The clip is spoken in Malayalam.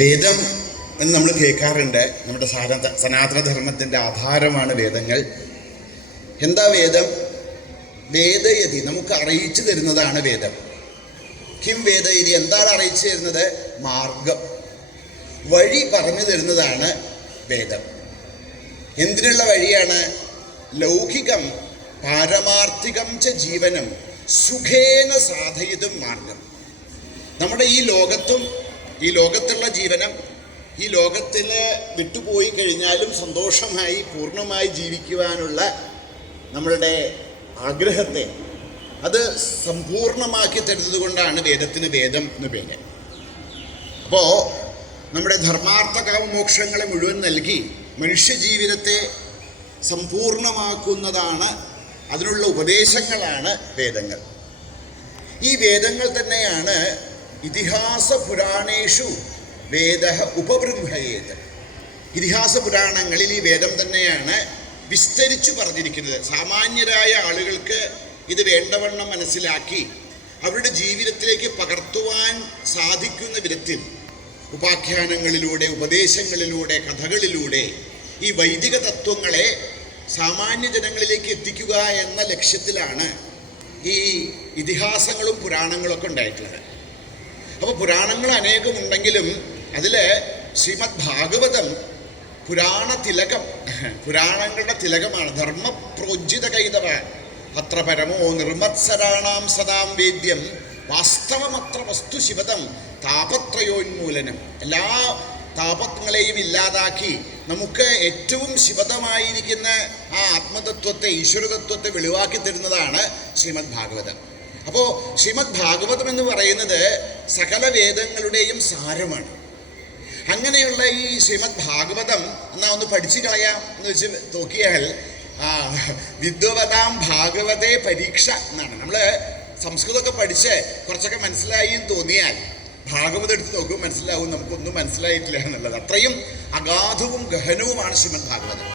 വേദം എന്ന് നമ്മൾ കേൾക്കാറുണ്ട്. നമ്മുടെ സനാതനധർമ്മത്തിൻ്റെ ആധാരമാണ് വേദങ്ങൾ. എന്താ വേദം? വേദയതി, നമുക്ക് അറിയിച്ചു തരുന്നതാണ് വേദം. കിം വേദയതി, എന്താണ് അറിയിച്ചു തരുന്നത്? മാർഗം, വഴി പറഞ്ഞു തരുന്നതാണ് വേദം. എന്തിനുള്ള വഴിയാണ്? ലൗകികം പാരമാർത്ഥികം ച ജീവനം സുഖേന സാധയിതും മാർഗം. നമ്മുടെ ഈ ലോകത്തും ഈ ലോകത്തുള്ള ജീവനം, ഈ ലോകത്തിൽ വിട്ടുപോയി കഴിഞ്ഞാലും സന്തോഷമായി പൂർണ്ണമായി ജീവിക്കുവാനുള്ള നമ്മളുടെ ആഗ്രഹത്തെ അത് സമ്പൂർണമാക്കി തരുന്നത് കൊണ്ടാണ് വേദത്തിന് വേദം എന്ന് പേര്. അപ്പോൾ നമ്മുടെ ധർമാർത്ഥ കാമമോക്ഷങ്ങളെ മുഴുവൻ നൽകി മനുഷ്യജീവിതത്തെ സമ്പൂർണമാക്കുന്നതാണ്, അതിനുള്ള ഉപദേശങ്ങളാണ് വേദങ്ങൾ. ഈ വേദങ്ങൾ തന്നെയാണ് ഇതിഹാസ പുരാണേഷു വേദ ഉപബൃംഹയേത്. ഇതിഹാസ പുരാണങ്ങളിൽ ഈ വേദം തന്നെയാണ് വിസ്തരിച്ചു പറഞ്ഞിരിക്കുന്നത്. സാമാന്യരായ ആളുകൾക്ക് ഇത് വേണ്ടവണ്ണം മനസ്സിലാക്കി അവരുടെ ജീവിതത്തിലേക്ക് പകർത്തുവാൻ സാധിക്കുന്ന വിധത്തിൽ ഉപാഖ്യാനങ്ങളിലൂടെ, ഉപദേശങ്ങളിലൂടെ, കഥകളിലൂടെ ഈ വൈദിക തത്വങ്ങളെ സാമാന്യ ജനങ്ങളിലേക്ക് എത്തിക്കുക എന്ന ലക്ഷ്യത്തിലാണ് ഈ ഇതിഹാസങ്ങളും പുരാണങ്ങളൊക്കെ ഉണ്ടായിട്ടുള്ളത്. അപ്പോൾ പുരാണങ്ങൾ അനേകമുണ്ടെങ്കിലും അതിൽ ശ്രീമദ് ഭാഗവതം പുരാണ തിലകം, പുരാണങ്ങളുടെ തിലകമാണ്. ധർമ്മപ്രോജ്ജിത കൈതവ അത്ര പരമോ നിർമത്സരാണാം സദാം വേദ്യം വാസ്തവമത്ര വസ്തു ശിവതം താപത്രയോന്മൂലനം. എല്ലാ താപങ്ങളെയും ഇല്ലാതാക്കി നമുക്ക് ഏറ്റവും ശിവതമായിരിക്കുന്ന ആ ആത്മതത്വത്തെ, ഈശ്വരതത്വത്തെ വെളിവാക്കി തരുന്നതാണ് ശ്രീമദ് ഭാഗവതം. അപ്പോൾ ശ്രീമദ് ഭാഗവതം എന്ന് പറയുന്നത് സകല വേദങ്ങളുടെയും സാരമാണ്. അങ്ങനെയുള്ള ഈ ശ്രീമദ് ഭാഗവതം എന്നാ ഒന്ന് പഠിച്ചു കളയാം എന്ന് വെച്ച് നോക്കിയാൽ വിദ്വവതാം ഭാഗവതേ പരീക്ഷ എന്നാണ്. നമ്മൾ സംസ്കൃതമൊക്കെ പഠിച്ച് കുറച്ചൊക്കെ മനസ്സിലായി എന്ന് തോന്നിയാൽ ഭാഗവതം എടുത്ത് നോക്കുമ്പോൾ മനസ്സിലാവും നമുക്കൊന്നും മനസ്സിലായിട്ടില്ല എന്നുള്ളത്. അത്രയും അഗാധവും ഗഹനവുമാണ് ശ്രീമദ് ഭാഗവതം.